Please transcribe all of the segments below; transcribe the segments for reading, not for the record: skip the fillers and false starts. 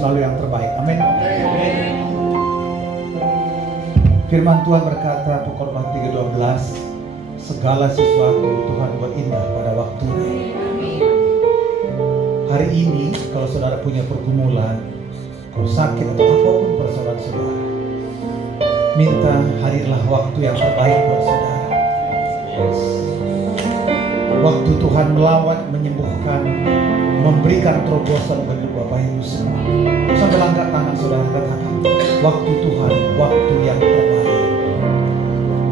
selalu yang terbaik. Amin. Firman Tuhan berkata, Pokok 3:12, segala sesuatu Tuhan buat indah pada waktunya. Hari ini kalau saudara punya pergumulan, kalau sakit atau apapun persoalan saudara, minta hadirlah waktu yang terbaik buat saudara. Waktu Tuhan melawat, menyembuhkan, memberikan terobosan bagi Bapak Ibu semua. Sambil angkat tangan saudara, katakan, waktu Tuhan, waktu yang terbaik.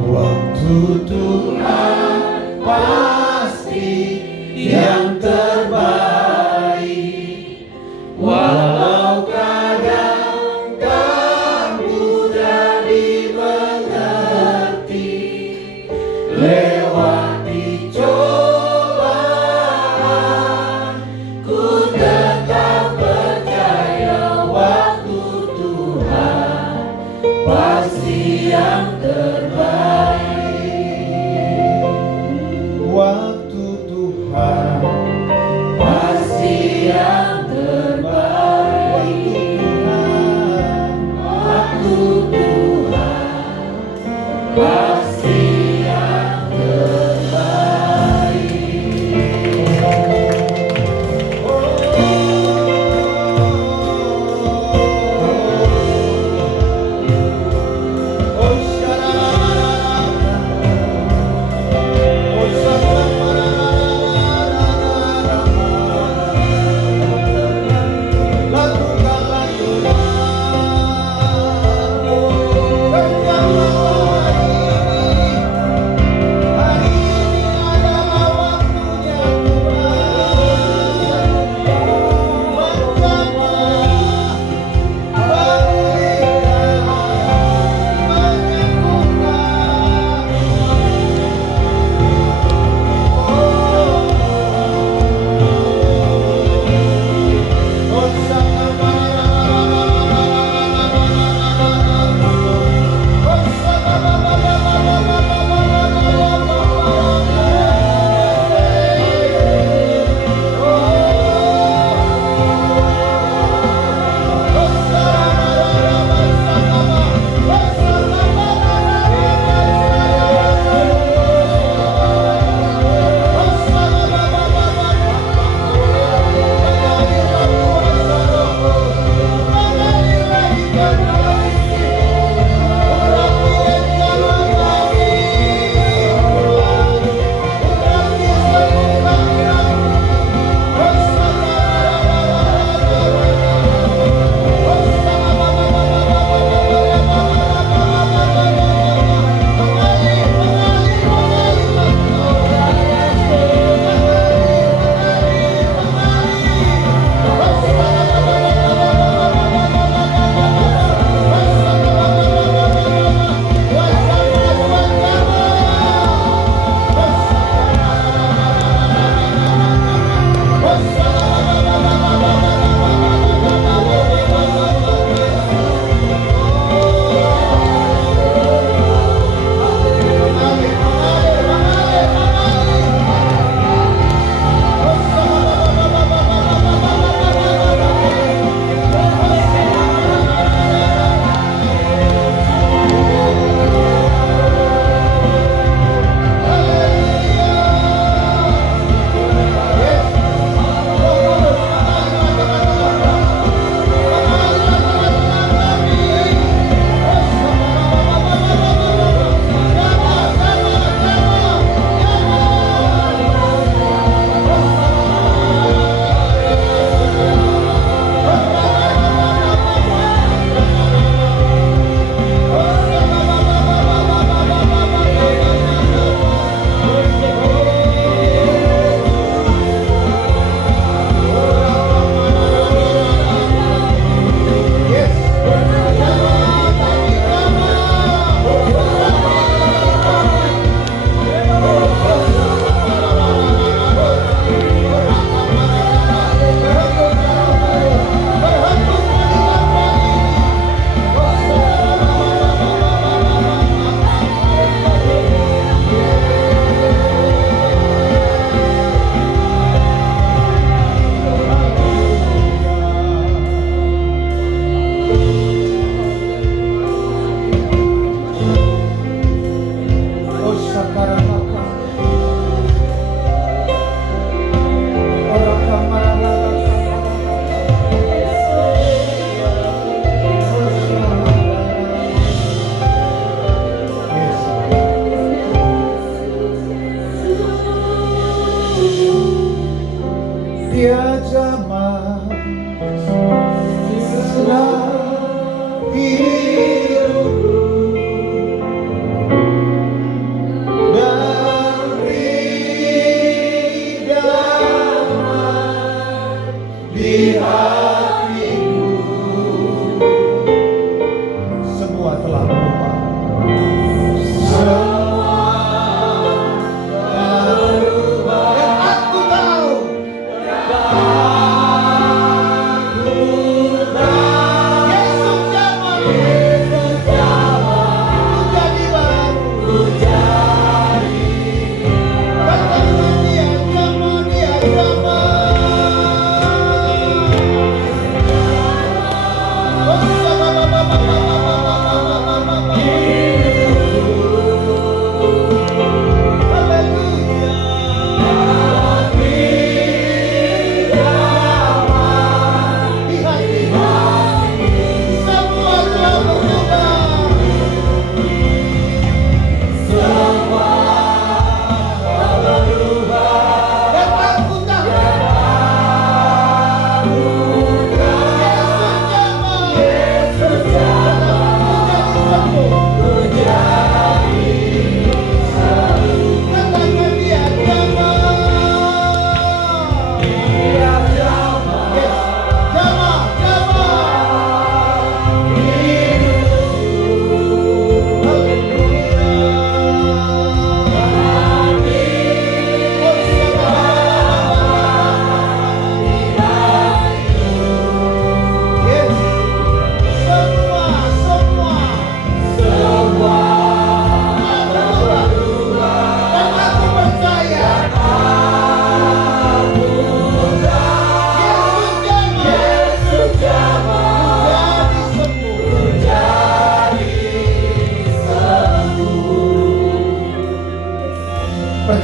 Waktu Tuhan pasti yang terbaik, walau kadang tak mudah dimengerti, lewati cobaan, ku tetap percaya waktu Tuhan pasti yang terbaik.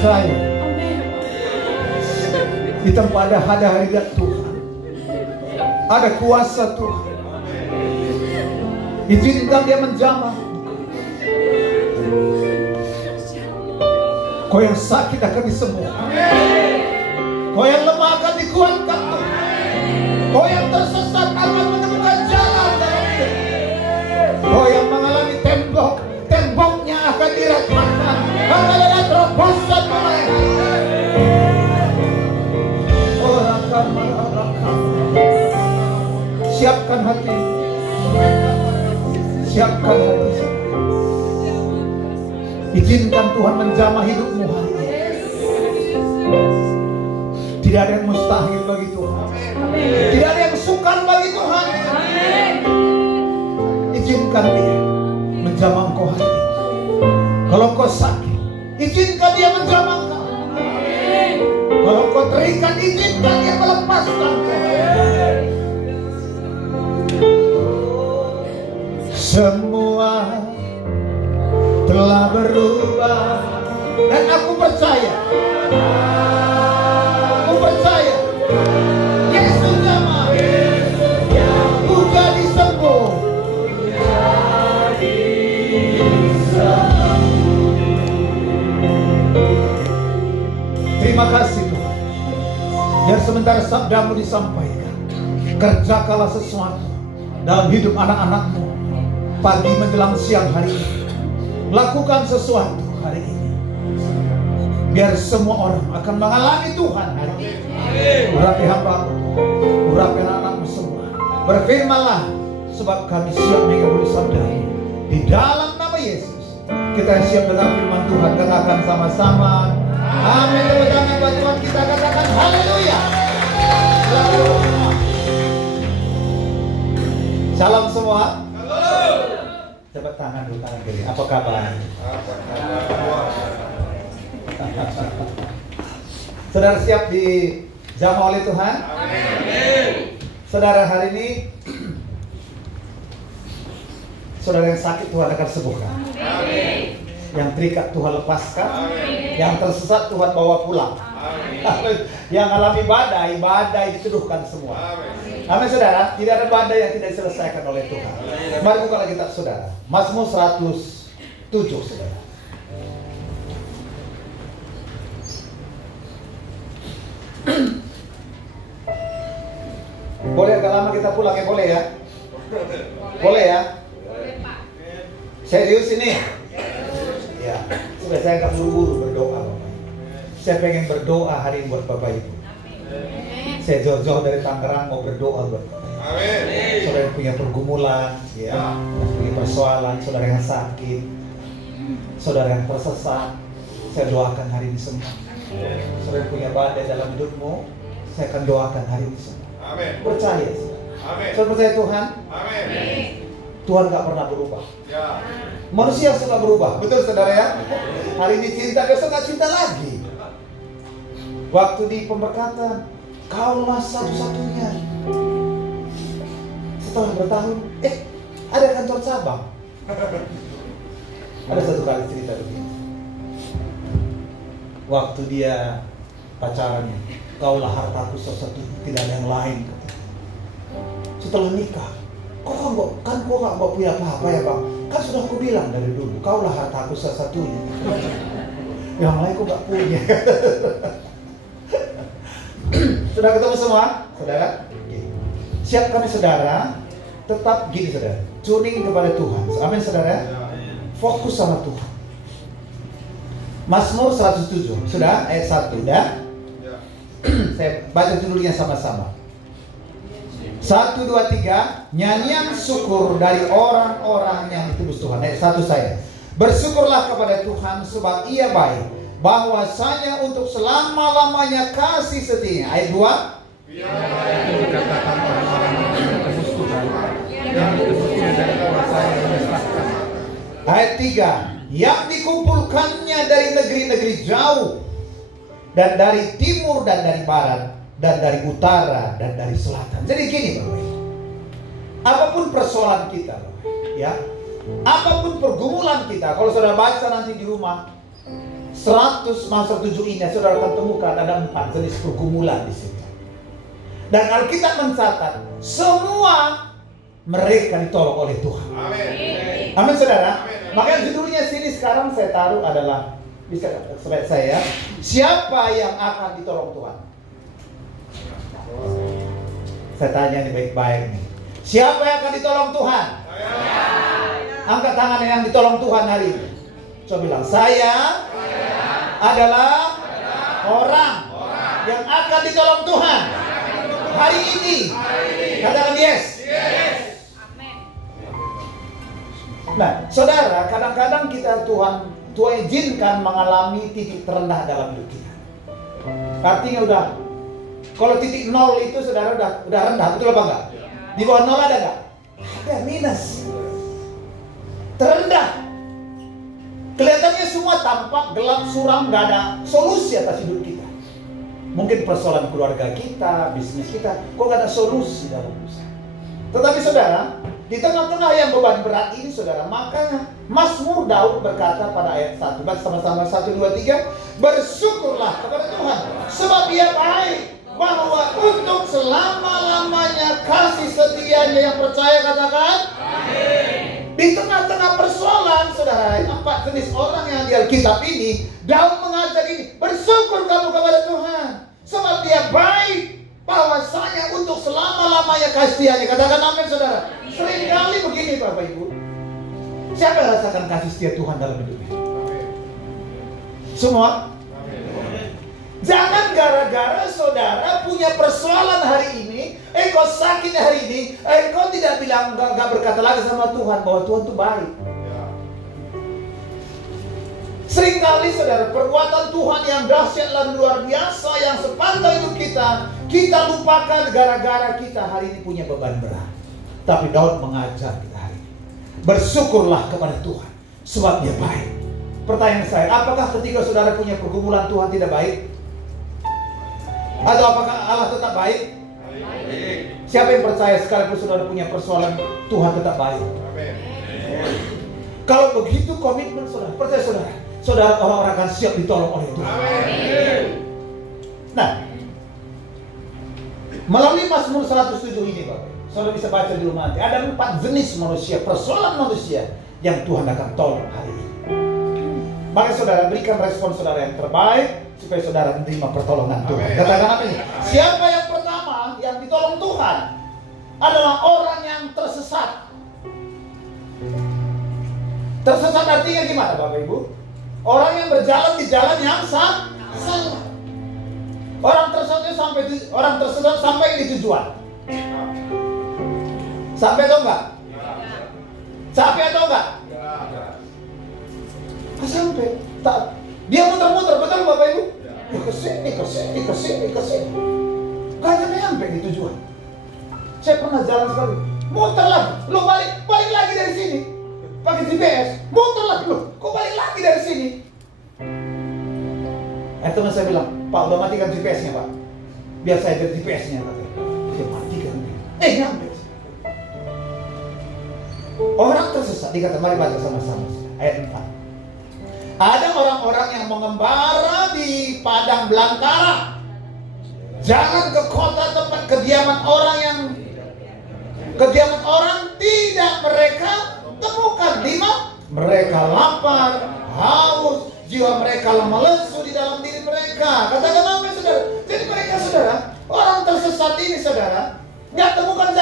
percaya di tempat ada hadirat Tuhan, ada kuasa Tuhan. Izinkan dia menjamah. Kau yang sakit akan disembuhkan, kau yang lemah akan dikuatkan Tuhan. Kau yang tersesat akan menemukan jalan dalam hidup. Kau yang mengalami temboknya akan diratakan. Akan ada terobosan mulai hari. Siapkan hati, siapkan hati. Izinkan Tuhan menjamah hidupmu hari ini. Tidak ada yang mustahil bagi Tuhan. Tidak ada yang sukar bagi Tuhan. Izinkan dia menjamah engkau hari ini. Kalau engkau sakit, izinkan dia menjamah engkau. Kalau engkau terikat, izinkan dia melepaskan engkau. Semua telah berubah, dan aku percaya, Yesus jamah, aku jadi sembuh. Terima kasih Tuhan. Biar sementara sabdamu disampaikan, kerjakanlah sesuatu dalam hidup anak-anakmu pagi menjelang siang hari ini. Lakukan sesuatu hari ini, biar semua orang akan mengalami Tuhan hari ini. Urapi hamba-Mu, urapi anak-anakmu semua. Berfirmanlah, sebab kami siap mengikuti sabda-Mu. Di dalam nama Yesus kita siap dengan firman Tuhan. Katakan sama-sama amin. Tepuk tangan buat Tuhan kita, katakan haleluya. Salam semua. Cepat tangan dulu, tangan kiri. Apa kabar? Saudara siap dijamah oleh Tuhan? Amin. Saudara, hari ini saudara yang sakit Tuhan akan sembuhkan. Amin. Yang terikat Tuhan lepaskan. Amin. Yang tersesat Tuhan bawa pulang. Amin. Yang alami badai diteduhkan semua. Amin. Amin saudara, tidak ada badai yang tidak diselesaikan oleh Tuhan. Mari buka kitab saudara, Mazmur 107 saudara. Boleh agak lama kita pulang ya, boleh ya? Boleh ya? Serius ini? Ya, sudah saya akan buru-buru berdoa. Saya pengen berdoa hari ini buat Bapak Ibu. Saya jauh-jauh dari Tangerang mau berdoa buat Amin. Saudara yang punya pergumulan, ya, punya persoalan, saudara yang sakit, saudara yang tersesat, saya doakan hari ini semua. Saudara yang punya badai dalam hidupmu, saya akan doakan hari ini semua. Amin. Percaya, Amin. Saudara percaya Tuhan? Amin. Tuhan gak pernah berubah. Ya. Manusia suka berubah, betul saudara ya? Hari ini cinta, besok gak cinta lagi. Waktu di pemberkatan, kaulah satu-satunya. Setelah bertahun, ada kantor cabang. Ada satu kali cerita begini. Waktu dia pacarannya, kaulah hartaku satu-satunya, tidak ada yang lain. Setelah nikah, kok gak punya apa-apa ya bang? Kan sudah aku bilang dari dulu, kaulah hartaku satu-satunya. Yang lain kok gak punya. Sudah ketemu semua? Saudara? Siap kami saudara, tetap gini saudara, tuning kepada Tuhan. Amin saudara? Fokus sama Tuhan. Mazmur 107, sudah? Ayat 1, udah? Saya baca judulnya sama-sama. 1, 2, 3. Nyanyian syukur dari orang-orang yang ditebus Tuhan. Ayat 1 saya. Bersyukurlah kepada Tuhan sebab Ia baik, bahwasanya untuk selama-lamanya kasih setia. Ayat 2. Itu dikatakan orang-orang yang ditebus Tuhan, yang ditebusnya dari kuasa yang menyesalkan. Ayat 3. Yang dikumpulkannya dari negeri-negeri jauh, dan dari timur dan dari barat, dan dari utara dan dari selatan. Jadi gini Bapak, apapun persoalan kita, ya, apapun pergumulan kita, kalau saudara baca nanti di rumah, 107 ini saudara akan temukan ada 4 jenis pergumulan di situ. Dan Alkitab mencatat semua mereka ditolong oleh Tuhan. Amin. Amin saudara. Makanya judulnya sini sekarang saya taruh adalah, bisa saya, siapa yang akan ditolong Tuhan? Saya tanya nih baik-baik nih. Siapa yang akan ditolong Tuhan? Angkat tangan yang ditolong Tuhan hari ini. Coba bilang, saya adalah orang yang akan ditolong Tuhan hari ini. Katakan yes. Nah, saudara, kadang-kadang kita Tuhan izinkan mengalami titik terendah dalam hidup kita. Artinya udah, kalau titik 0 itu saudara udah rendah, betul apa enggak? Di bawah 0 ada enggak? Ada, minus. Terendah. Kelihatannya semua tampak gelap suram, nggak ada solusi atas hidup kita. Mungkin persoalan keluarga kita, bisnis kita, kok nggak ada solusi dalam usaha. Tetapi saudara, di tengah-tengah yang beban berat ini saudara, makanya Mazmur Daud berkata pada ayat 1, sama-sama 1, 2, 3, bersyukurlah kepada Tuhan, sebab Dia baik, bahwa untuk selama-lamanya kasih setianya yang percaya, katakan amin. Di tengah-tengah persoalan saudara, 4 jenis orang yang di Alkitab ini, Daud mengajak ini, bersyukur kamu kepada Tuhan, sebab Dia baik, bahwasanya untuk selama-lamanya kasih-Nya. Katakan amin saudara. Seringkali begini Bapak Ibu, siapa yang rasakan kasih setia Tuhan dalam hidupnya? Semua? Jangan gara-gara saudara punya persoalan hari ini, kau sakit hari ini, kau tidak bilang, gak berkata lagi sama Tuhan bahwa Tuhan itu baik. Seringkali saudara, perbuatan Tuhan yang dahsyat dan luar biasa yang sepanjang hidup kita lupakan gara-gara kita hari ini punya beban berat. Tapi Daud mengajar kita hari ini, bersyukurlah kepada Tuhan, sebab Dia baik. Pertanyaan saya, apakah ketika saudara punya pergumulan Tuhan tidak baik? Atau apakah Allah tetap baik? Baik. Siapa yang percaya sekalipun saudara punya persoalan, Tuhan tetap baik? Amin. Kalau begitu komitmen saudara, percaya saudara orang-orang akan siap ditolong oleh Tuhan. Amin. Nah, melalui Mazmur 107 ini Bapak, saudara bisa baca di rumah nanti, ada 4 jenis manusia, persoalan manusia yang Tuhan akan tolong hari ini. Maka saudara berikan respon saudara yang terbaik supaya saudara menerima pertolongan Tuhan. Katakan apa ini? Siapa yang pertama yang ditolong Tuhan adalah orang yang tersesat. Tersesat artinya gimana Bapak Ibu? Orang yang berjalan di jalan yang salah. Orang tersesat sampai di tujuan. Sampai atau enggak? Sampai atau enggak? Sampai. Dia muter-muter, betul Bapak Ibu? Kesini. Gak nyampe di tujuan. Saya pernah jalan sekali, muter lagi, lo balik lagi dari sini. Pakai GPS, muter lagi lo, kok balik lagi dari sini? Teman saya bilang, Pak udah matikan GPS-nya Pak. Biar saya jadi GPS-nya katanya. Dia matikan. Nyampe. Orang tersesat, dikata mari baca sama-sama ayat 4. Ada orang-orang yang mengembara di padang belantara, jangan ke kota tempat kediaman orang tidak mereka temukan. 5. Mereka lapar, haus, jiwa mereka lemah lesu di dalam diri mereka. Katakan apa saudara? Jadi mereka saudara, orang tersesat ini saudara, nggak temukan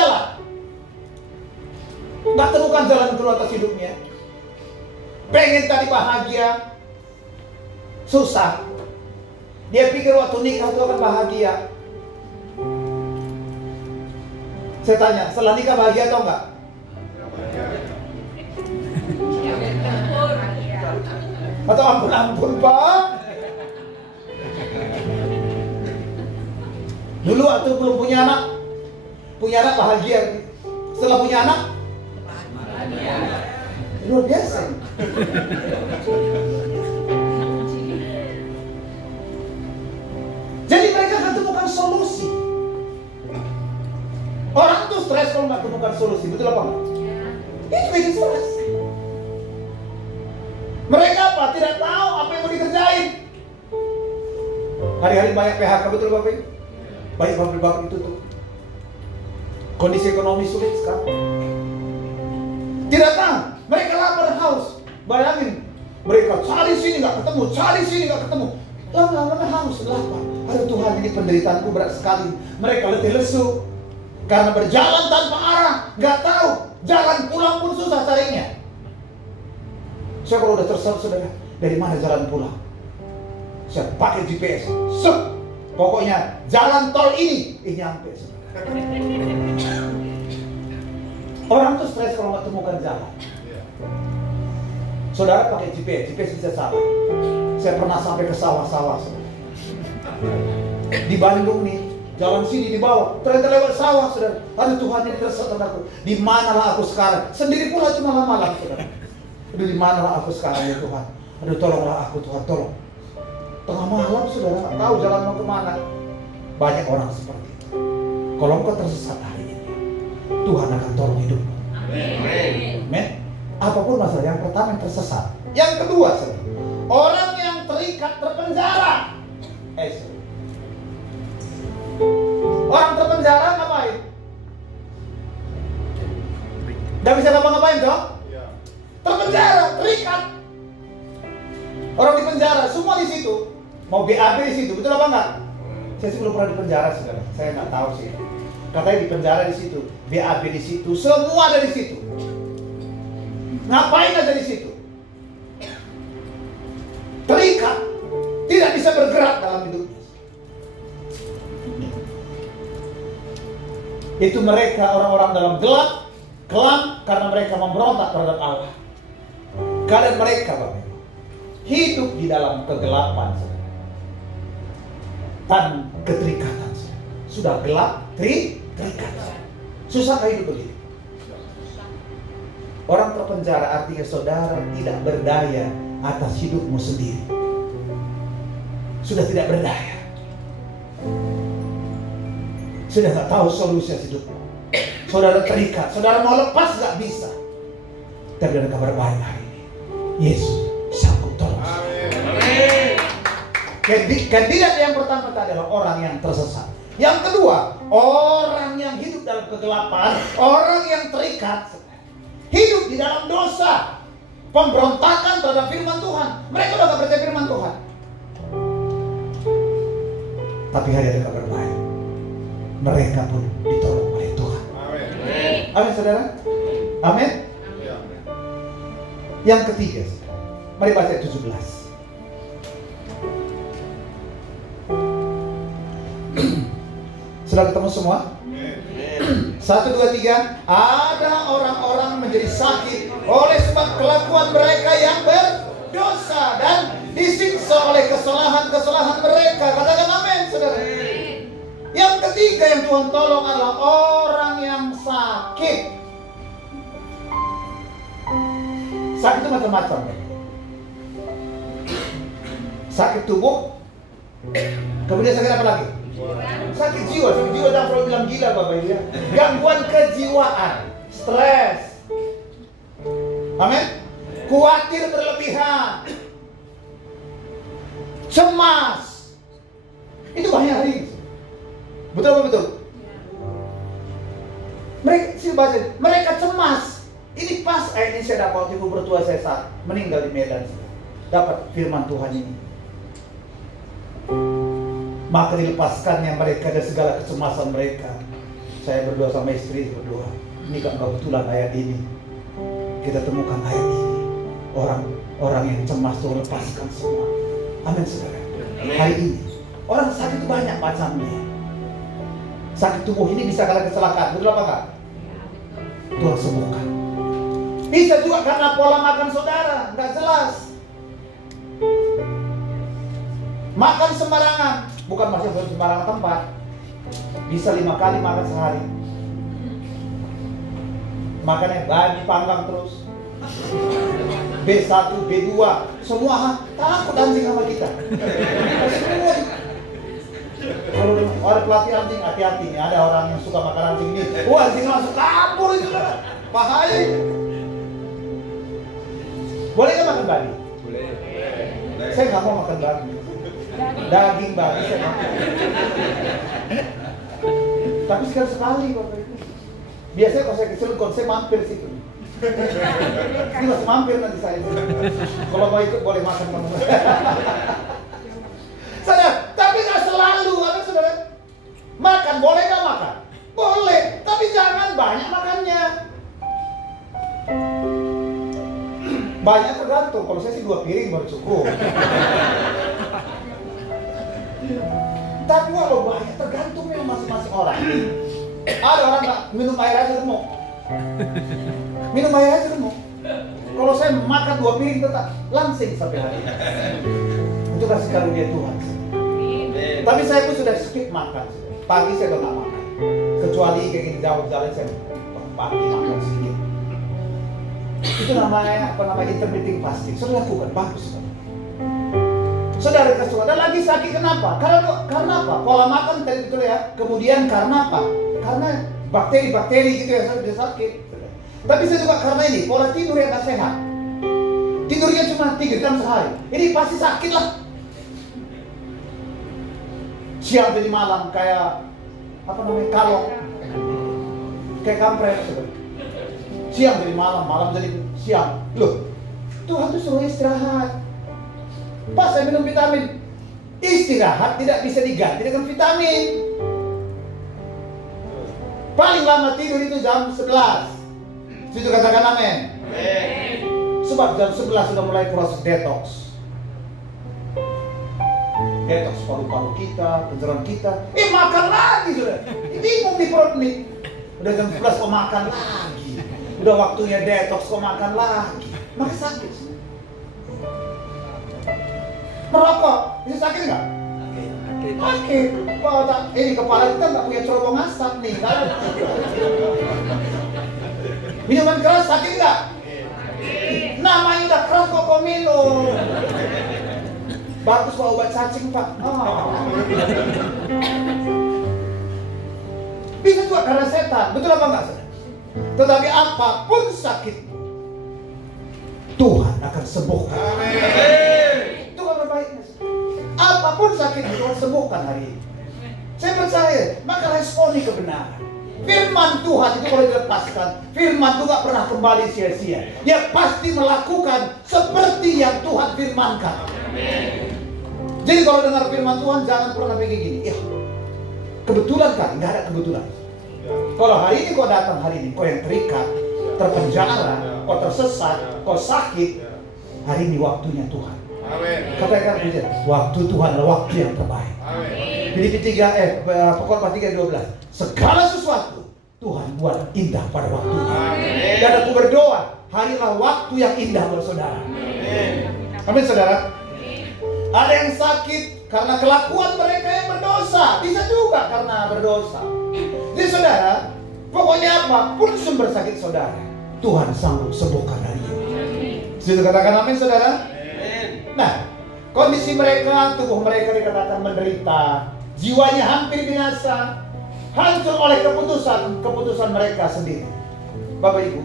jalan keluar atas hidupnya. Pengen tadi bahagia, susah. Dia pikir waktu nikah itu akan bahagia. Saya tanya, setelah nikah bahagia atau enggak? Atau ampun Pak? Dulu waktu belum punya anak bahagia. Setelah punya anak luar biasa. Jadi mereka akan temukan solusi. Orang tuh stres kalau nggak temukan solusi, betul apa enggak? Itu bikin stres. Mereka apa? Tidak tahu apa yang mau dikerjain. Hari-hari banyak PHK, betul Bapak Ibu? Banyak pabrik-pabrik itu tuh. Kondisi ekonomi sulit sekarang. Tidak tahu, mereka lapar dan haus. Bayangin, mereka cari sini nggak ketemu, cari sini nggak ketemu. Lama-lama haus, lapar. Aduh Tuhan, ini penderitaanku berat sekali. Mereka letih lesu karena berjalan tanpa arah, nggak tahu. Jalan pulang pun susah carinya. Saya kalau udah tersesat, saudara, dari mana jalan pulang? Saya pakai GPS, pokoknya jalan tol ini nyampe. Orang tuh stres kalau nggak temukan jalan. Saudara pakai GPS bisa salah. Saya pernah sampai ke sawah-sawah. Di Bandung nih, jalan sini di bawah, ternyata lewat sawah, saudara. Aduh Tuhan, ini tersesat aku. Di manalah aku sekarang? Sendiri pula cuma malam, saudara. Aduh, di manalah aku sekarang ya Tuhan? Aduh, tolonglah aku Tuhan, tolong. Tengah malam, saudara, nggak tahu jalan mau kemana. Banyak orang seperti itu. Kalau engkau tersesat hari ini, Tuhan akan tolong hidupmu. Amin. Apapun masalah, yang pertama yang tersesat. Yang kedua, saudara, orang yang terikat terpenjara. Orang terpenjara ngapain? Gak bisa ngapa-ngapain dong? Terpenjara, terikat. Orang di penjara, semua di situ. Mau BAB di situ, betul apa enggak? Saya sih belum pernah di penjara, saudara. Saya nggak tahu sih. Katanya di penjara di situ, BAB di situ, semua ada di situ. Ngapain aja di situ? Terikat, tidak bisa bergerak dalam hidup. Itu mereka orang-orang dalam gelap, kelam karena mereka memberontak terhadap Allah. Keadaan mereka, Bapak, hidup di dalam kegelapan, saudara. Dan keterikatan, saudara. Sudah gelap, terikat. Susah hidup begitu. Orang terpenjara artinya saudara tidak berdaya atas hidupmu sendiri. Sudah tidak berdaya. Sudah nggak tahu solusi hidupmu. Saudara terikat, saudara mau lepas nggak bisa. Tapi ada kabar baik hari ini. Yesus sanggup tolong. Kandidat yang pertama adalah orang yang tersesat. Yang kedua, orang yang hidup dalam kegelapan, orang yang terikat, hidup di dalam dosa, pemberontakan terhadap firman Tuhan. Mereka udah gak percaya firman Tuhan. Tapi hari ada kabar baik. Mereka pun ditolong oleh Tuhan. Amin, saudara. Amin. Yang ketiga, mari baca 17. Sudah ketemu semua? 1, 2, 3. Ada orang-orang menjadi sakit oleh sebab kelakuan mereka yang berdosa dan disiksa oleh kesalahan-kesalahan mereka. Katakan amin, saudara. Yang ketiga yang Tuhan tolong adalah orang yang sakit. Sakit itu macam-macam. Sakit tubuh. Kemudian sakit apa lagi? Sakit jiwa jangan selalu bilang gila Bapak Ibu ya. Gangguan kejiwaan, stres. Amin. Khawatir berlebihan, cemas. Itu banyak hari ini. Betul apa betul? Mereka cemas. Ini pas ini saya dapat waktu ibu bertua saya saat meninggal di Medan. Dapat firman Tuhan ini. Maka dilepaskannya mereka dari segala kecemasan mereka. Saya berdoa sama istri, berdoa. Ini kan kebetulan ayat ini. Kita temukan ayat ini. Orang yang cemas itu lepaskan semua. Amin, saudara. Hari ini orang sakit itu banyak macamnya. Sakit tubuh ini bisa karena kecelakaan, betul apa enggak? Tuhan sembuhkan. Bisa juga karena pola makan saudara, nggak jelas. Makan sembarangan. Bukan maksudnya sembarangan tempat. Bisa 5 kali makan sehari. Makannya babi panggang terus. B1, B2, semua takut anjing sama kita. Semua. Kalau ada pelatih anjing, hati-hati nih. Ada orang yang suka makan anjing ini. Wah, anjing langsung kabur itu. Bahaya. Boleh nggak makan babi? Boleh. Saya nggak mau makan babi. Daging babi saya makan. Tapi sekali Bapak Ibu. Biasanya kalau saya ke Cilegon, saya mampir situ. Ini masih mampir nanti saya. Kalau mau ikut boleh makan teman-teman. Saudara, tapi nggak selalu, saudara. Makan boleh nggak makan? Boleh, tapi jangan banyak makannya. Banyak tergantung. Kalau saya sih 2 piring baru cukup. Tapi kalau banyak tergantung memang masing-masing orang. Ada orang nggak minum air aja gemuk. Minum air aja gemuk. Kalau saya makan 2 piring tetap langsing sampai hari ini. Itu kasih karunia Tuhan. Tapi saya pun sudah skip makan. Pagi saya udah nggak makan. Kecuali kayak gini jauh jalan saya pagi makan sedikit. Itu namanya intermittent fasting. Sudah lakukan, bagus. Saudara kasih dan lagi sakit kenapa? Karena apa? Pola makan tadi betul ya. Kemudian karena apa? Karena bakteri-bakteri gitu ya sudah sakit. Tapi saya juga karena ini pola tidur yang tak sehat. Tidurnya cuma 3 jam sehari. Ini pasti sakit lah. Siang jadi malam kayak kalong, kayak kampret. Siang jadi malam, malam jadi siang. Loh, Tuhan tuh suruh istirahat. Pas saya minum vitamin, istirahat tidak bisa diganti dengan vitamin. Paling lama tidur itu jam 11. Situ katakan amin. Sebab jam 11 sudah mulai proses detox. Detox paru-paru kita, pencernaan kita. Makan lagi sudah. Bingung di perut nih. Udah jam 11 kok makan lagi. Udah waktunya detox kok makan lagi. Maka sakit. Merokok, bisa sakit nggak? Sakit. Ini kepala kita nggak punya cerobong asap nih. Minuman keras sakit nggak? Namanya udah keras kok minum. Bagus Pak obat cacing Pak. Bisa juga karena setan. Betul apa enggak? Tetapi apapun sakit, Tuhan akan sembuhkan. Tuhan berbaiknya. Apapun sakit Tuhan sembuhkan hari ini. Saya percaya. Maka responi kebenaran. Firman Tuhan itu kalau dilepaskan, firman itu gak pernah kembali sia-sia. Dia pasti melakukan seperti yang Tuhan firmankan. Jadi kalau dengar firman Tuhan jangan pernah pikir gini, ya kebetulan kan? Nggak ada kebetulan. Kalau hari ini kau datang hari ini, kau yang terikat, terpenjara, kau tersesat, kau sakit, hari ini waktunya Tuhan. Katakan saja, waktu Tuhan adalah waktu yang terbaik. Filipi 3 Pokoknya 3:12. Segala sesuatu Tuhan buat indah pada waktunya. Dan aku berdoa, harilah waktu yang indah buat saudara. Amin saudara. Ada yang sakit karena kelakuan mereka yang berdosa. Bisa juga karena berdosa. Jadi saudara, pokoknya apapun sumber sakit saudara, Tuhan sanggup sembuhkan hari ini. Situ katakan amin saudara. Nah, kondisi mereka, tubuh mereka dikatakan menderita, jiwanya hampir binasa, hancur oleh keputusan mereka sendiri. Bapak Ibu,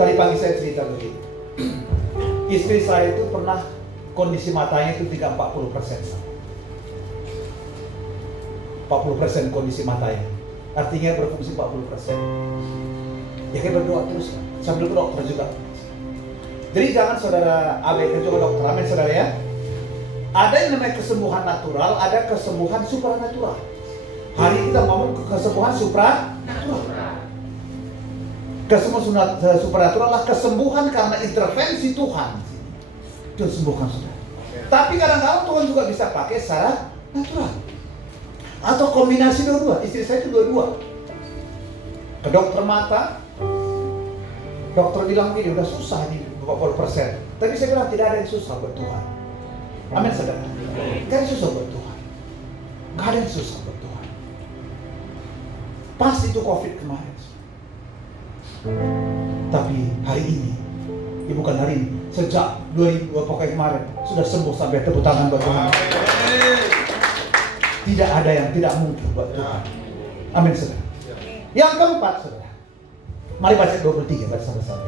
tadi pagi saya cerita begini. Istri saya itu pernah kondisi matanya itu 40%. 40% kondisi matanya. Artinya berfungsi 40%. Ya kita berdoa terus sambil ke dokter juga. Jadi jangan saudara abaikan juga dokter. Amin saudara ya. Ada yang namanya kesembuhan natural, ada kesembuhan supranatural. Hari ini kita ngomong kesembuhan supranatural. Kesembuhan supranatural adalah kesembuhan karena intervensi Tuhan. Itu sembuhkan saudara. Tapi kadang-kadang Tuhan juga bisa pakai secara natural. Atau kombinasi dua-dua. Istri saya itu dua-dua. Ke dokter mata, dokter bilang gini, udah susah nih 40%. Tapi saya bilang tidak ada yang susah buat Tuhan. Amin saudara. Gak ada yang susah buat Tuhan. Gak ada yang susah buat Tuhan. Pas itu COVID kemarin. Tapi hari ini, ya bukan hari ini, sejak 2002 pokoknya kemarin sudah sembuh sampai tepuk tangan buat Tuhan. Tidak ada yang tidak mungkin buat Tuhan. Amin saudara. Yang keempat saudara, mari baca 23 bersama-sama.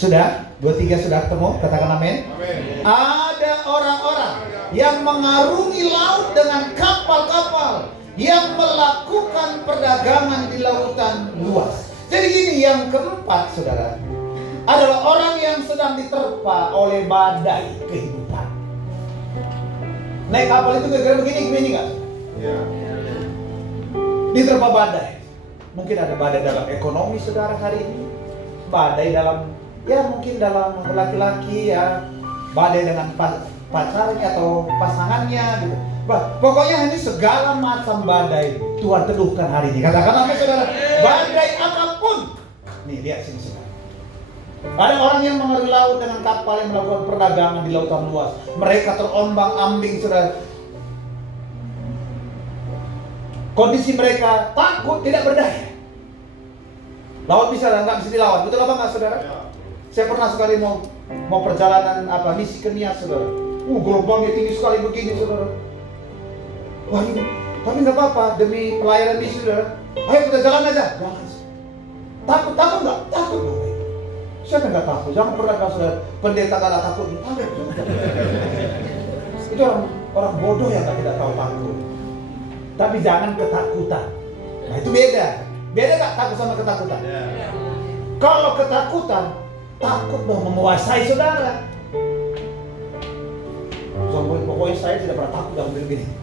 Sudah? 2-3 sudah ketemu? Katakan amin. Ada orang-orang yang mengarungi laut dengan kapal-kapal, yang melakukan perdagangan di lautan luas. Jadi gini, yang keempat saudara, adalah orang yang sedang diterpa oleh badai kehidupan. Naik kapal itu gara-gara begini nggak? Diterpa badai. Mungkin ada badai dalam ekonomi saudara hari ini, badai dalam, ya mungkin dalam laki-laki ya, badai dengan pacarnya atau pasangannya gitu. Pokoknya ini segala macam badai Tuhan teduhkan hari ini. Katakan amin saudara. Badai apapun. Nih lihat sini saudara. Ada orang yang mengarungi laut dengan kapal yang melakukan perdagangan di lautan luas. Mereka terombang-ambing saudara. Kondisi mereka takut, tidak berdaya. Laut bisa nggak bisa dilawan, betul apa nggak saudara? Saya pernah sekali mau perjalanan misi ke Nias saudara. Gelombangnya tinggi sekali begini saudara. Wah ini, tapi nggak apa-apa demi pelayanan misi saudara. Ayo kita jalan aja. Jangan. Takut nggak? Takut nggak? Siapa nggak takut? Jangan pernah kalau saudara pendeta nggak takut. Itu orang bodoh yang tidak tahu takut. Tapi jangan ketakutan. Nah itu beda. Beda nggak takut sama ketakutan? Kalau ketakutan, takut menguasai saudara. Pokoknya saya tidak pernah takut dalam begini.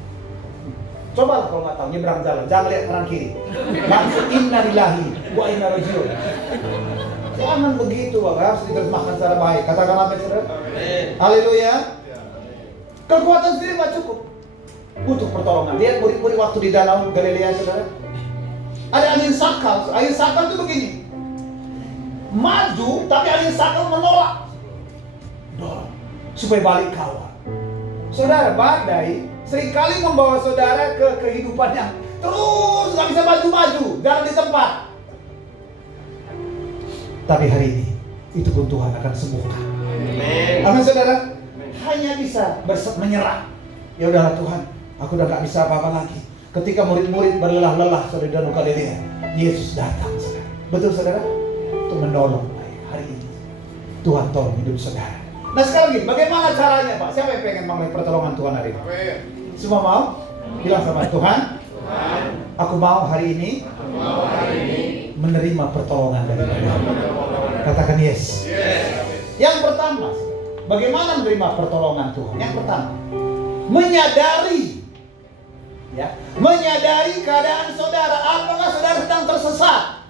Coba kalau nggak tahu nyebrang jalan, jangan lihat kanan kiri. Langsung inna lillahi wa inna rajiun. Jangan begitu, Bapak. Harus diterjemahkan secara baik. Katakan amin, saudara. Haleluya. Kekuatan sendiri nggak cukup untuk pertolongan. Lihat murid-murid waktu di danau Galilea, saudara. Ada angin sakal. Angin sakal itu begini. Maju, tapi angin sakal menolak. Dorong supaya balik kawan. Saudara, badai seringkali membawa saudara ke kehidupan yang terus nggak bisa maju-maju, jalan di tempat. Tapi hari ini itu pun Tuhan akan sembuhkan. Amin saudara. Hanya bisa menyerah. Ya udahlah Tuhan, aku udah nggak bisa apa-apa lagi. Ketika murid-murid berlelah-lelah saudara di danau Galilea, Yesus datang saudara. Betul saudara? Untuk menolong hari ini. Tuhan tolong hidup saudara. Nah sekarang lagi, bagaimana caranya Pak? Siapa yang pengen mengalami pertolongan Tuhan hari ini? Semua mau? Bilang sama Tuhan, aku mau hari ini menerima pertolongan dari Tuhan. Katakan yes. Yang pertama, bagaimana menerima pertolongan Tuhan? Yang pertama, menyadari keadaan saudara. Apakah saudara sedang tersesat?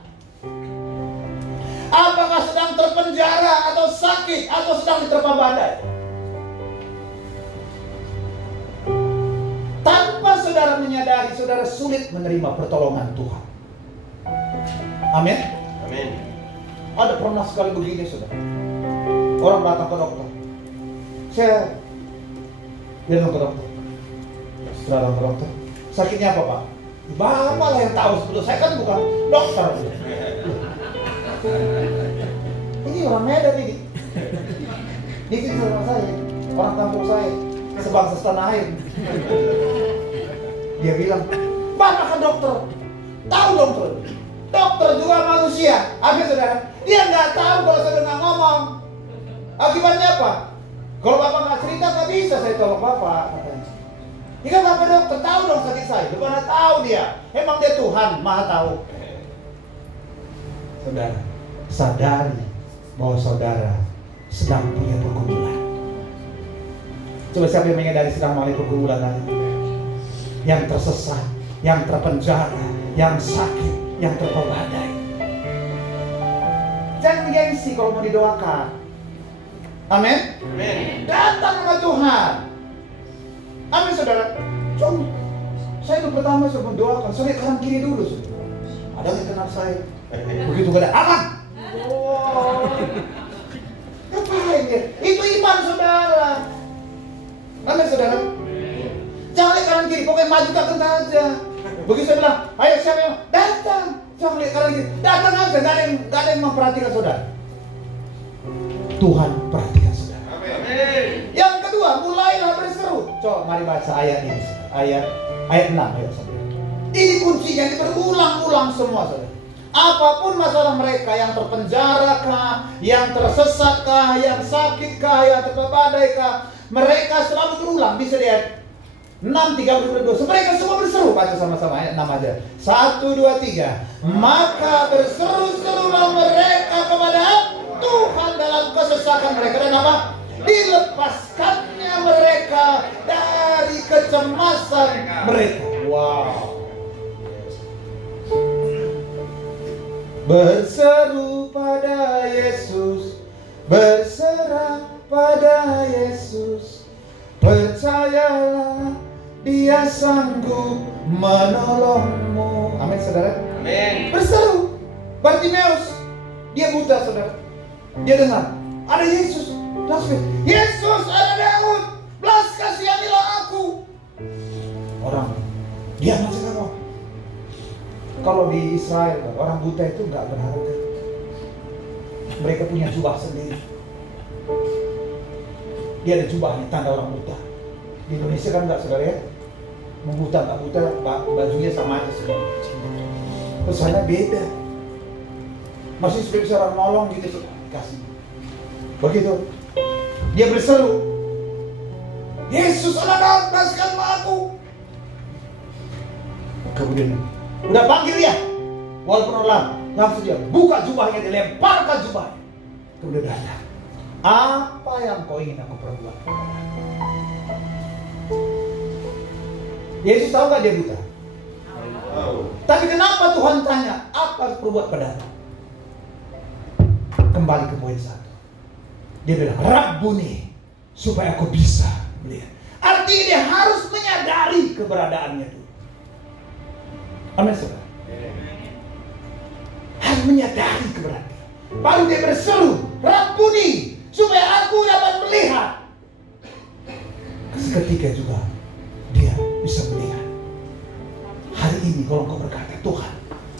Apakah sedang terpenjara atau sakit atau sedang diterpa badai? Tanpa saudara menyadari, saudara sulit menerima pertolongan Tuhan. Amin. Amin. Ada pernah sekali begini saudara. Orang datang ke dokter. Saya bilang ke dokter. Setelah datang ke dokter, sakitnya apa Pak? Bapak lah yang tahu sebetulnya. Saya kan bukan dokter. Ini orang Medan ini. Ini sama saya, orang kampung saya, sebangsa setanah air. Dia bilang, Bapak kan dokter, tahu dokter. Dokter juga manusia. Akhirnya saudara, dia nggak tahu kalau saya nggak ngomong. Akibatnya apa? Kalau Bapak nggak cerita nggak bisa saya tolong Bapak. Katanya. Ini kan Bapak dokter tahu dong sakit saya. Dia mana tahu dia? Emang dia Tuhan, Maha tahu. Saudara, sadari bahwa saudara sedang punya pergumulan. Coba siapa yang menyadari sedang mengalami pergumulan tadi? Yang tersesat, yang terpenjara, yang sakit, yang terbawa badai. Jangan gengsi kalau mau didoakan. Amin. Amin. Datang sama Tuhan. Amin saudara. Cuma saya itu pertama saya mendoakan, saya kanan kiri dulu. Ada yang kenal saya. Begitu gak ada aman. Wow. Ngapain dia? Itu iman saudara. Amin saudara. Jangan lihat kanan kiri, pokoknya maju datang aja. Begitu saya bilang, ayo siapa yang datang? Jangan lihat kanan kiri, datang aja. Gak ada yang memperhatikan saudara. Tuhan perhatikan saudara. Amin. Yang kedua, mulailah berseru. Coba mari baca ayat ini. Ayat 6 ya saudara. Ini kuncinya, ini berulang-ulang semua saudara. Apapun masalah mereka, yang terpenjara kah, yang tersesat kah, yang sakit kah, yang terbadai kah, mereka selalu berulang. Bisa lihat 6:32. Mereka semua berseru, baca sama-sama ayat 6 aja. 1, 2, 3. Maka berseru-serulah mereka kepada Tuhan dalam kesesakan mereka, dan apa? Dilepaskannya mereka dari kecemasan mereka. Wow. Berseru pada Yesus, berserah pada Yesus, percayalah Dia sanggup menolongmu. Amin, saudara. Amin. Berseru. Bartimeus, dia buta, saudara. Dia dengar ada Yesus. Langsung, Yesus, ada Daud, belas kasihanilah aku. Orang dia masih ngomong. Kalau di Israel, orang buta itu nggak berharga. Mereka punya jubah sendiri. Dia ada jubahnya, tanda orang buta. Di Indonesia kan nggak, saudara ya. Mau buta nggak buta, bajunya sama aja semua. Terus sana beda. Masih sudah bisa orang nolong gitu, dikasih. Begitu. Dia berseru, Yesus anak Daud, belaskanlah aku. Kemudian udah panggil dia, walaupun orang langsung dia buka jubahnya, dilemparkan jubahnya. Kemudian datang, apa yang kau ingin aku perbuat? Yesus tahu gak dia buta? Tapi kenapa Tuhan tanya, apa harus perbuat padamu? Kembali ke poin 1. Dia bilang, Rabbuni, supaya aku bisa melihat. Artinya dia harus menyadari keberadaannya dulu. Amin, saudara. Harus menyadari keberadaan. Baru dia berseru, Rabbuni, supaya aku dapat melihat. Seketika juga dia bisa melihat. Hari ini kalau engkau berkata, Tuhan,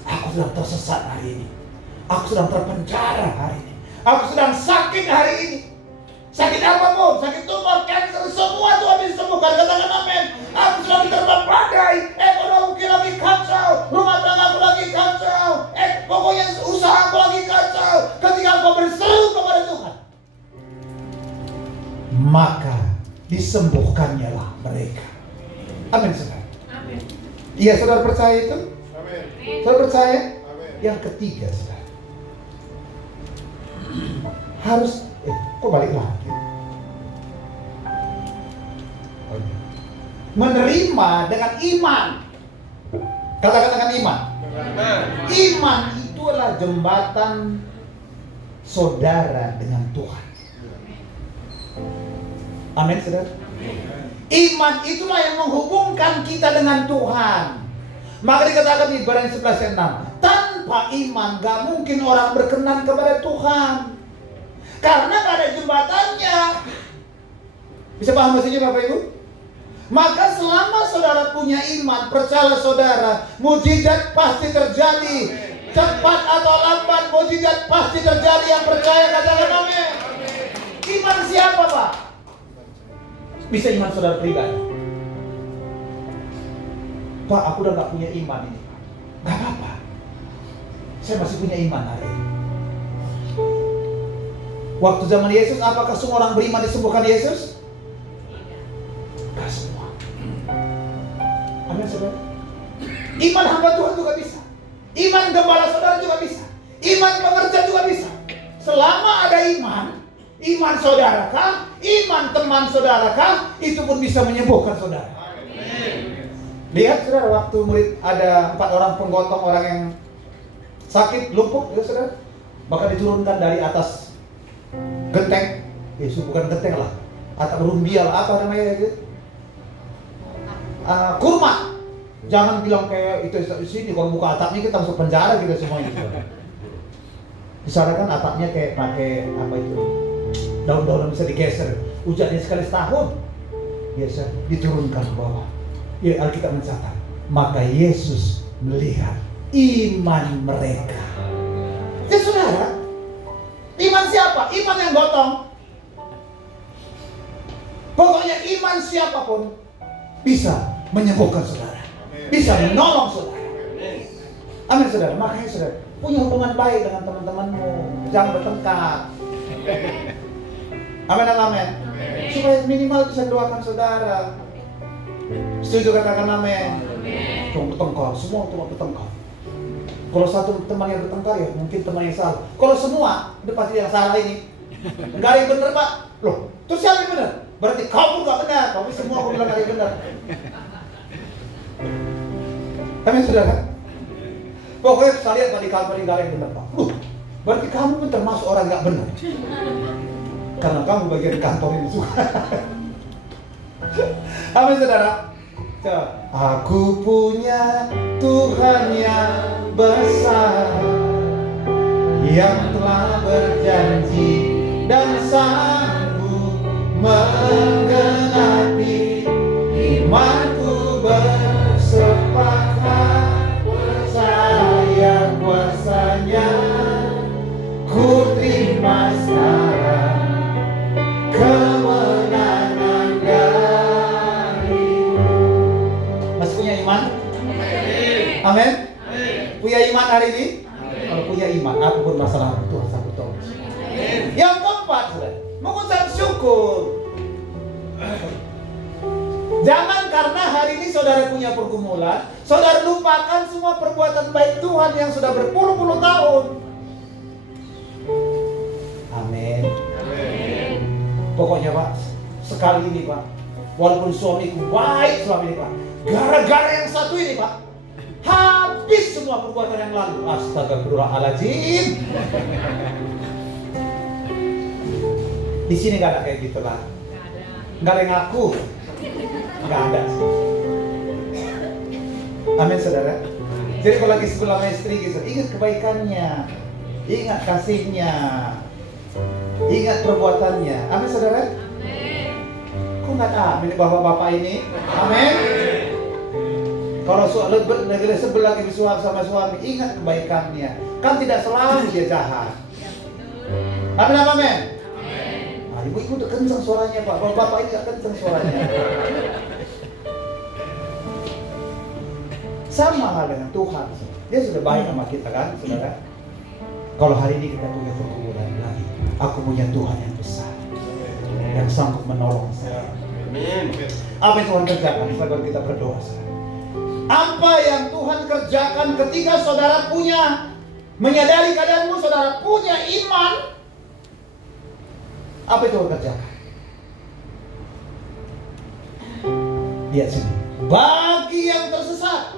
aku sedang tersesat hari ini, aku sedang terpenjara hari ini, aku sedang sakit hari ini. Sakit apapun, sakit tumor, kanker, semua Tuhan bisa sembuhkan. Katakan amin. Aku sedang diterpa badai, ekonomi lagi kacau, rumah tangga aku lagi kacau, pokoknya usaha aku lagi kacau. Ketika engkau berseru kepada Tuhan, maka disembuhkannya lah mereka. Amin, saudara. Amin. Iya, saudara percaya itu? Amin. Saudara percaya? Amin. Yang ketiga, saudara, harus kok balik lagi? Menerima dengan iman. Katakan dengan iman. Iman itu adalah jembatan saudara dengan Tuhan. Amin, saudara. Iman itulah yang menghubungkan kita dengan Tuhan. Maka dikatakan di Ibrani 11 ayat 6, tanpa iman gak mungkin orang berkenan kepada Tuhan. Karena gak ada jembatannya. Bisa paham maksudnya Bapak Ibu? Maka selama saudara punya iman, percaya saudara, mujizat pasti terjadi. Cepat atau lambat, mujizat pasti terjadi. Yang percaya katakan amin. Iman siapa, Pak? Bisa iman saudara pribadi. Pak, aku udah gak punya iman ini. Gak apa-apa, saya masih punya iman hari ini. Waktu zaman Yesus, apakah semua orang beriman disembuhkan Yesus? Gak semua. Amin, saudara. Iman hamba Tuhan juga bisa. Iman gembala saudara juga bisa. Iman pengerja juga bisa. Selama ada iman, iman saudara kah, iman teman saudara kah, itu pun bisa menyembuhkan saudara. Lihat saudara, waktu murid ada 4 orang penggotong, orang yang sakit, lumpuh, ya saudara, maka diturunkan dari atas genteng, bukan genteng lah, atap rumbial, apa namanya itu? Kurma. Jangan bilang kayak itu di sini, kalau buka atapnya kita masuk penjara kita semuanya. Di sana kan atapnya kayak pakai apa itu? Daun-daun bisa digeser. Hujannya sekali setahun, biasa diturunkan ke bawah. Ya, Alkitab mencatat, maka Yesus melihat iman mereka. Ya saudara, iman siapa? Iman yang gotong. Pokoknya iman siapapun bisa menyembuhkan saudara, bisa menolong saudara. Amin, saudara. Makanya saudara, punya hubungan baik dengan teman-temanmu, jangan bertengkar. Amin, amin. Supaya minimal bisa doakan saudara. Setuju, katakan amin. Jangan bertengkar, semua cuma bertengkar. Kalau satu teman yang bertengkar ya mungkin teman yang salah. Kalau semua, itu pasti yang salah ini. Enggak ada yang benar, Pak. Loh, terus siapa yang benar? Berarti kamu nggak benar. Tapi semua aku bilang ada yang benar. Amin, saudara. Pokoknya saya lihat pada kantor yang nggak ada yang benar, Pak. Loh, berarti kamu pun termasuk orang nggak benar. Karena kamu bagian kantor ini juga. Amin, saudara. Aku punya Tuhan yang besar, yang telah berjanji dan sanggup menggenapi. Imanku bersepakat, percaya kuasanya, ku terima sekarang kemenangan darimu. Masih punya iman? Amin. Punya iman hari ini? Kalau punya iman, apapun masalah Tuhan sanggup tolong. Yang keempat, mengucap syukur. Jangan karena hari ini saudara punya pergumulan, saudara lupakan semua perbuatan baik Tuhan yang sudah berpuluh-puluh tahun. Amin. Pokoknya Pak, sekali ini Pak, walaupun suamiku baik selama ini Pak, gara-gara yang satu ini Pak, habis semua perbuatan yang lalu. Astagfirullahaladzim. Di sini nggak ada kayak gitu Pak. Nggak ada yang ngaku. Nggak ada. Amin, saudara. Jadi kalau lagi sebelah istri gitu, ingat kebaikannya, ingat kasihnya, ingat perbuatannya. Amin, saudara. Kok nggak amin bapak-bapak ini? Amin. Kalau lagi sebelah lagi bersuara sama suami, ingat kebaikannya. Kan tidak selalu dia jahat. Amin, amin. Nah, ibu-ibu udah kencang suaranya Pak, bapak ini gak kencang suaranya. Sama hal dengan Tuhan, dia sudah baik sama kita kan, saudara. Kalau hari ini kita punya pergumulan lagi, aku punya Tuhan yang besar, yang sanggup menolong saya. Apa yang Tuhan kerjakan? Saudara, kita berdoa. Apa yang Tuhan kerjakan ketika saudara menyadari keadaanmu, saudara punya iman? Apa itu kerjakan? Lihat sini. Bagi yang tersesat.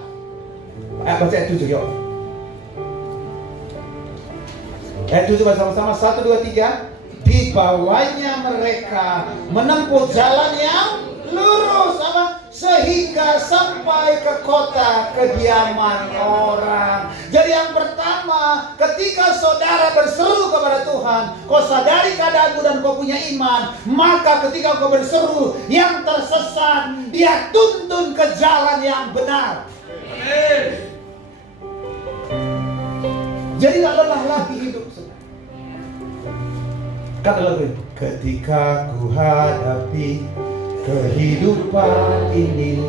Baca ayat 7 yuk. Ayat 7 bersama-sama. 1, 2, 3. Dibawanya mereka menempuh jalan yang lurus sehingga sampai ke kota kediaman orang. Jadi yang pertama, ketika saudara berseru kepada Tuhan, kau sadari keadaanmu dan kau punya iman, maka ketika kau berseru, yang tersesat dia tuntun ke jalan yang benar. Jadi tak lelah lagi hidup. Kata lagu, ketika ku hadapi kehidupan ini,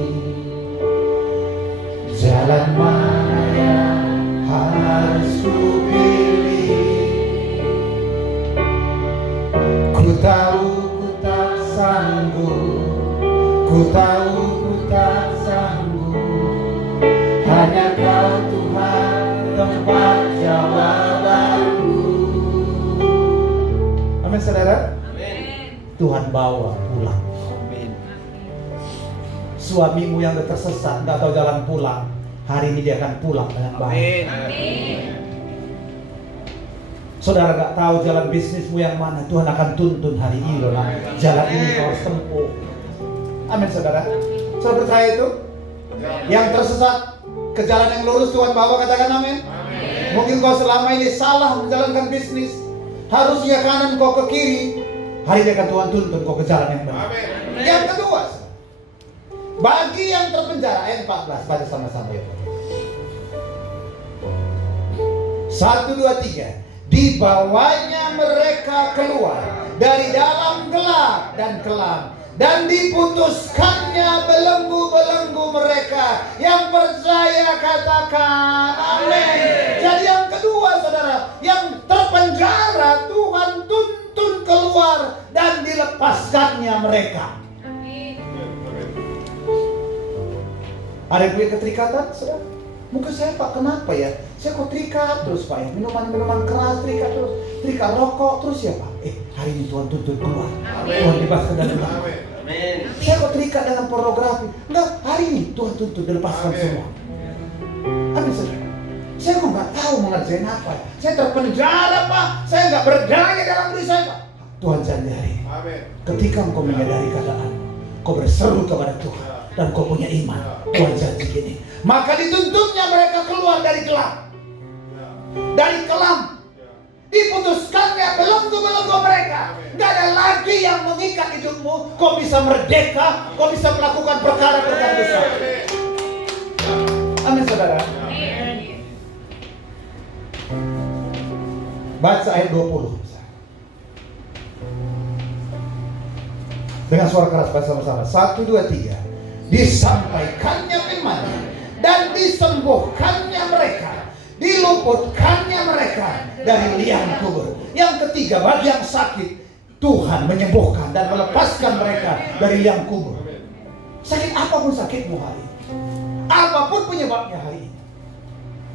jalan mana yang harus ku pilih? Ku tahu ku tak sanggup, ku tahu ku tak sanggup. Hanya Kau Tuhan tempat jawabanku. Amin, saudara. Amin. Tuhan bawa pulang. Suamimu yang tersesat, nggak tahu jalan pulang, hari ini dia akan pulang dengan baik. Amin. Saudara nggak tahu jalan bisnismu yang mana, Tuhan akan tuntun hari ini loh. Jalan ini kau harus tempuh. Amin, saudara. Saudara percaya itu? Yang tersesat ke jalan yang lurus Tuhan bawa, katakan amin. Mungkin kau selama ini salah menjalankan bisnis, harusnya kanan kau ke kiri, hari ini akan Tuhan tuntun kau ke jalan yang benar. Yang kedua, bagi yang terpenjara, ayat 14, baca sama-sama ya. 1, 2, 3. Dibawanya mereka keluar dari dalam gelap dan kelam, dan diputuskannya belenggu-belenggu mereka. Yang percaya katakan amin. Jadi yang kedua penjara, Tuhan tuntun keluar dan dilepaskannya mereka. Ada yang punya keterikatan, saudara? Mungkin saya, Pak, kenapa ya? Saya kok terikat terus, Pak, ya? Minuman keras terikat terus, terikat rokok terus ya, Pak? Hari ini Tuhan tuntun keluar. Tuhan bebaskan dan keluar. Saya kok terikat dengan pornografi? Enggak, hari ini Tuhan tuntun dilepaskan semua. Amin, saudara. Saya kok nggak tahu mengerjain apa. Saya terpenjara, Pak. Saya nggak berdaya dalam diri saya, Pak. Tuhan janji hari ini. Ketika engkau menyadari keadaan, kau berseru kepada Tuhan dan kau punya iman, Tuhan janji gini. Maka dituntunnya mereka keluar dari gelap, dari kelam. Diputuskannya belenggu-belenggu mereka. Gak ada lagi yang mengikat hidupmu. Kau bisa merdeka. Kau bisa melakukan perkara-perkara besar. Amin, saudara. Baca ayat 20. Dengan suara keras bersama-sama. 1, 2, 3. Disampaikannya firman dan disembuhkannya mereka. Diluputkannya mereka dari liang kubur. Yang ketiga, bagi yang sakit, Tuhan menyembuhkan dan melepaskan mereka dari liang kubur. Sakit apapun sakitmu hari ini, apapun penyebabnya hari ini,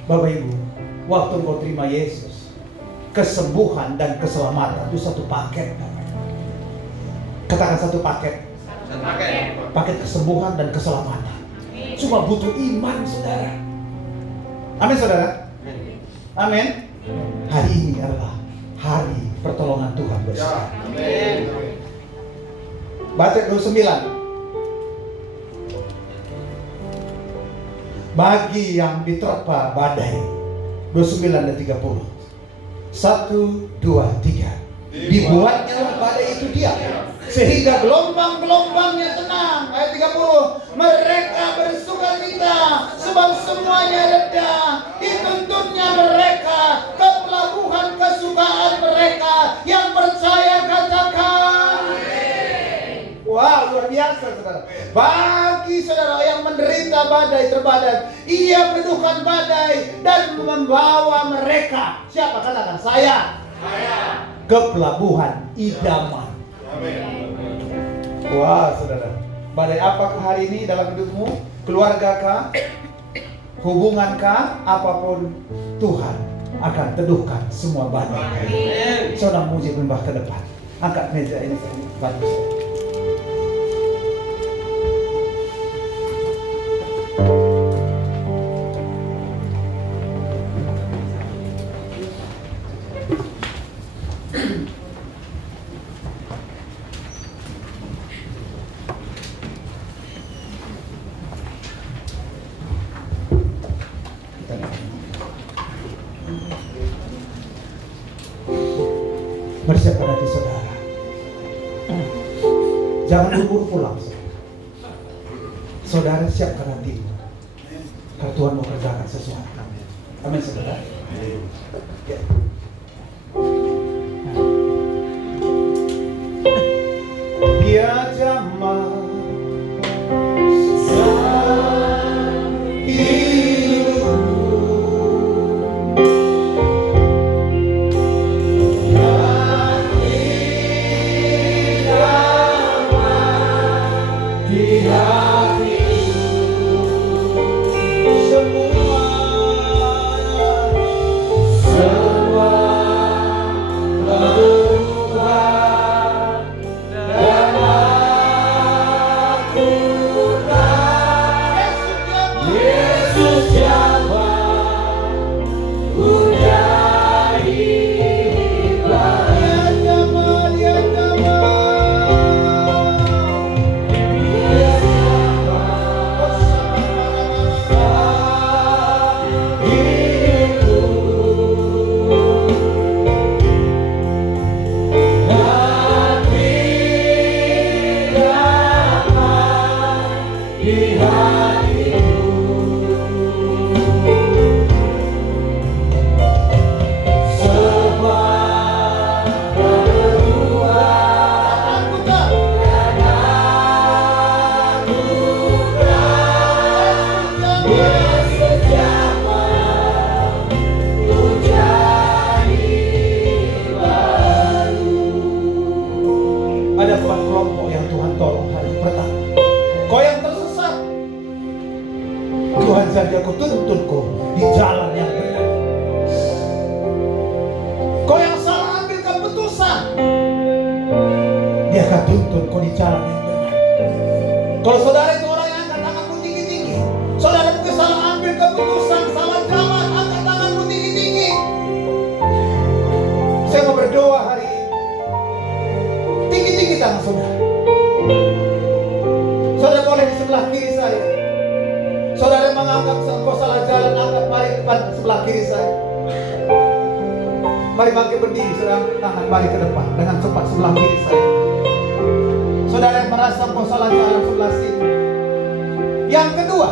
Bapak Ibu, waktu engkau terima Yesus, kesembuhan dan keselamatan itu satu paket. Katakan satu paket. Paket kesembuhan dan keselamatan. Cuma butuh iman, saudara. Amin, saudara. Amin. Hari ini adalah hari pertolongan Tuhan bersama. Amin. Baca 29. Bagi yang diterpa badai. 29 dan 30. 1, 2, 3. Dibuatnya badai itu diam, sehingga gelombang-gelombangnya tenang. Ayat 30. Mereka bersukacita sebab semuanya reda. Dituntunnya mereka ke pelabuhan kesukaan mereka. Yang percaya katakan amin. Wow, luar biasa, saudara. Bagi saudara yang menderita badai terbadan, ia meneduhkan badai dan membawa mereka. Siapa? Katakan saya. Ke pelabuhan idaman. Amin. Wah, saudara. Badai apakah hari ini dalam hidupmu? Keluargakah? Hubungankah? Apapun, Tuhan akan teduhkan semua badai. Amin. Saudara muji menyembah ke depan. Angkat meja ini, bantu saya. Bersiapkan hati saudara. Jangan buru-buru pulang. Saudara siapkan hatimu, karena Tuhan mau kerjakan sesuatu. Amin, saudara. Ya. Dia jamah semua kau di jalan yang benar. Kau yang salah ambil keputusan, dia akan tuntun kau di jalan yang benar. Kalau saudara itu orang yang angkat tanganmu tinggi-tinggi, saudara mungkin salah ambil keputusan, salah jalan, angkat tanganmu tinggi-tinggi. Saya mau berdoa hari ini. Tinggi-tinggi tangan saudara. Saudara boleh di sebelah kiri saya. Saudara menganggap engkau salah jalan, angkat mari depan sebelah kiri saya. Mari bangkit berdiri, saudara tangan balik ke depan dengan cepat sebelah kiri saya. Saudara yang merasa engkau salah jalan sebelah sini. Yang kedua,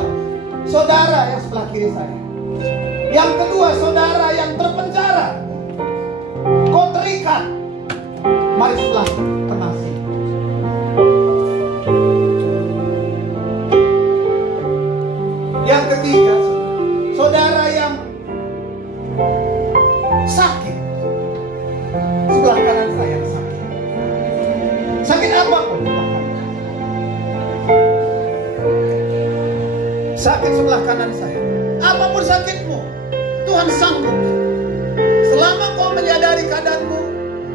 saudara yang sebelah kiri saya. Yang kedua, saudara yang terpenjara, kau terikat. Mari sebelah tengah sini. Yang ketiga, saudara yang sakit. Sebelah kanan saya yang sakit. Sakit apa pun sebelah kanan. Sakit sebelah kanan saya. Apapun sakitmu, Tuhan sanggup. Selama kau menyadari keadaanmu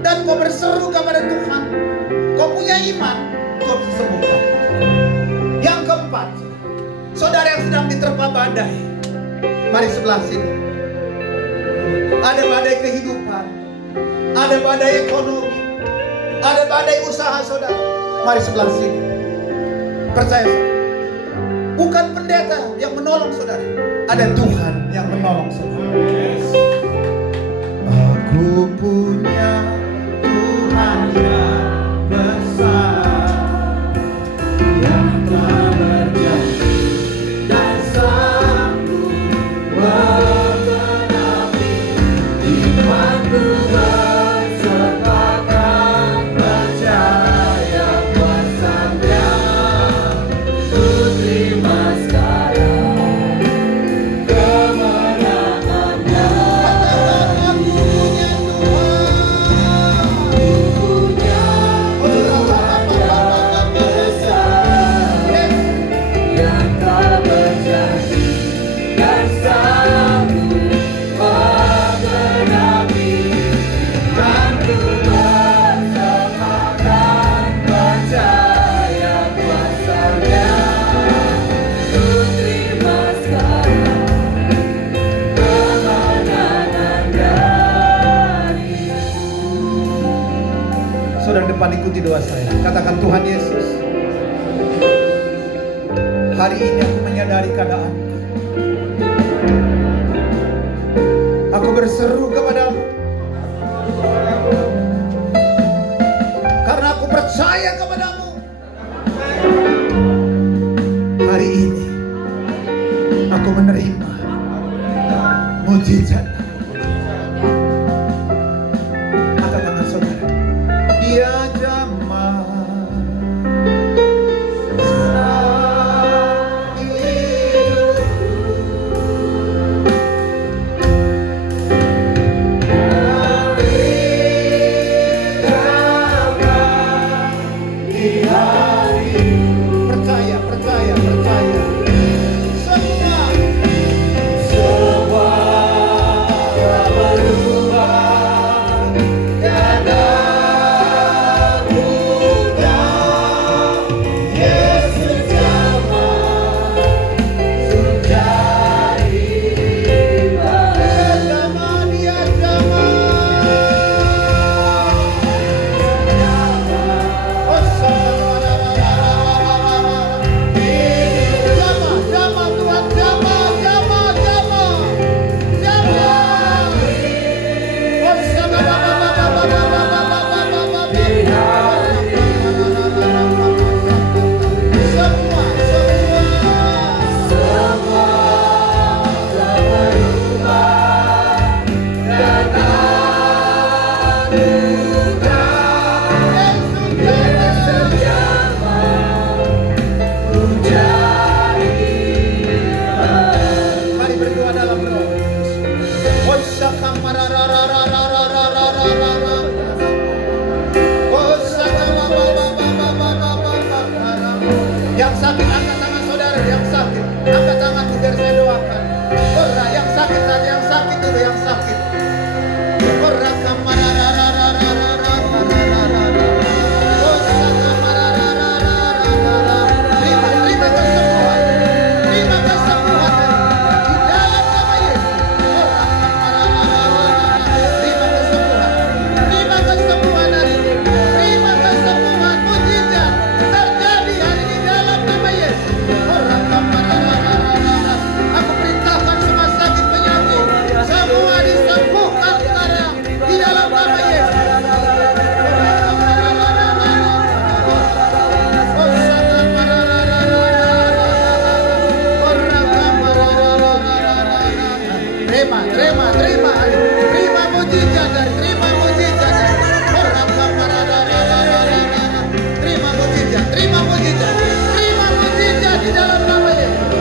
dan kau berseru kepada Tuhan, kau punya iman, kau bisa sembuhkan. Yang keempat, saudara yang sedang diterpa badai, mari sebelah sini. Ada badai kehidupan, ada badai ekonomi, ada badai usaha saudara. Mari sebelah sini. Percaya saudara, bukan pendeta yang menolong saudara, ada Tuhan yang menolong saudara. Aku punya Tuhan yang besar, yang telah berjanji dan sanggup menggenapi imanku bersertakan percaya kuasa-Nya. Ku terima sekarang kemenangan-Nya. Saudara depan ikuti doa saya. Katakan, Tuhan Yesus, hari ini aku menyadari keadaanku. Aku berseru kepadamu karena aku percaya kepadamu. Hari ini aku menerima mujizat. Angkat tangan saudara. Dia jamah percaya. Semua Terima mujizat dan terima mujizat. Terima mujizat di dalam nama Yesus.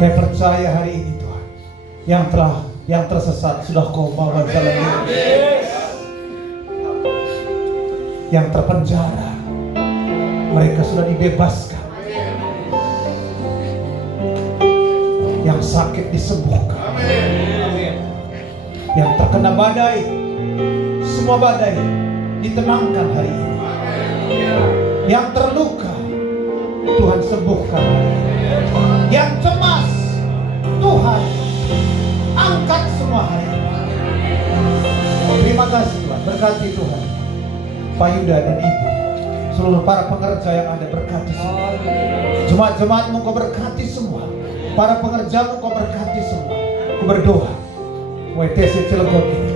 Saya percaya hari ini Tuhan, yang tersesat sudah Kau bawa jalan lurus. Yang terpenjara, mereka sudah dibebaskan. Yang sakit disembuhkan. Yang terkena badai, semua badai ditenangkan hari ini. Yang terluka, Tuhan sembuhkan hari ini. Yang cemas, Tuhan angkat semua hari ini. Terima kasih Tuhan, berkati Tuhan Pak Yuda dan Ibu, seluruh para pengerja yang ada, berkati semua. Jemaat-jemaatmu Kau berkati semua, para pengerjamu Kau berkati semua. Aku berdoa WTC Cilegon ini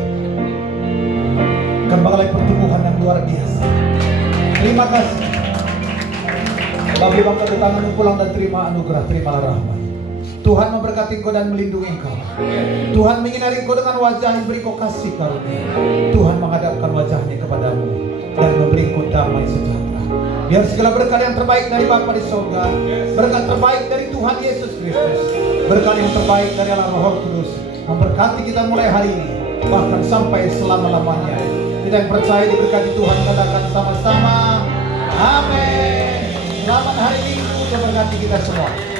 akan mengalami pertumbuhan yang luar biasa. Terima kasih. Bagi bangsa di tanganmu pulang dan terima anugerah, terimalah rahmat. Tuhan memberkati Engkau dan melindungi Engkau. Tuhan menyinari Engkau dengan wajah-Nya, beri Engkau kasih karunia. Tuhan menghadapkan wajah-Nya kepadamu dan memberi Engkau damai sejahtera. Biar segala berkat yang terbaik dari Bapa di surga, berkat terbaik dari Tuhan Yesus Kristus, berkat yang terbaik dari Allah Roh Kudus memberkati kita mulai hari ini bahkan sampai selama-lamanya. Kita yang percaya diberkati Tuhan katakan sama-sama amin. Selamat hari Minggu, Tuhan berkati kita semua.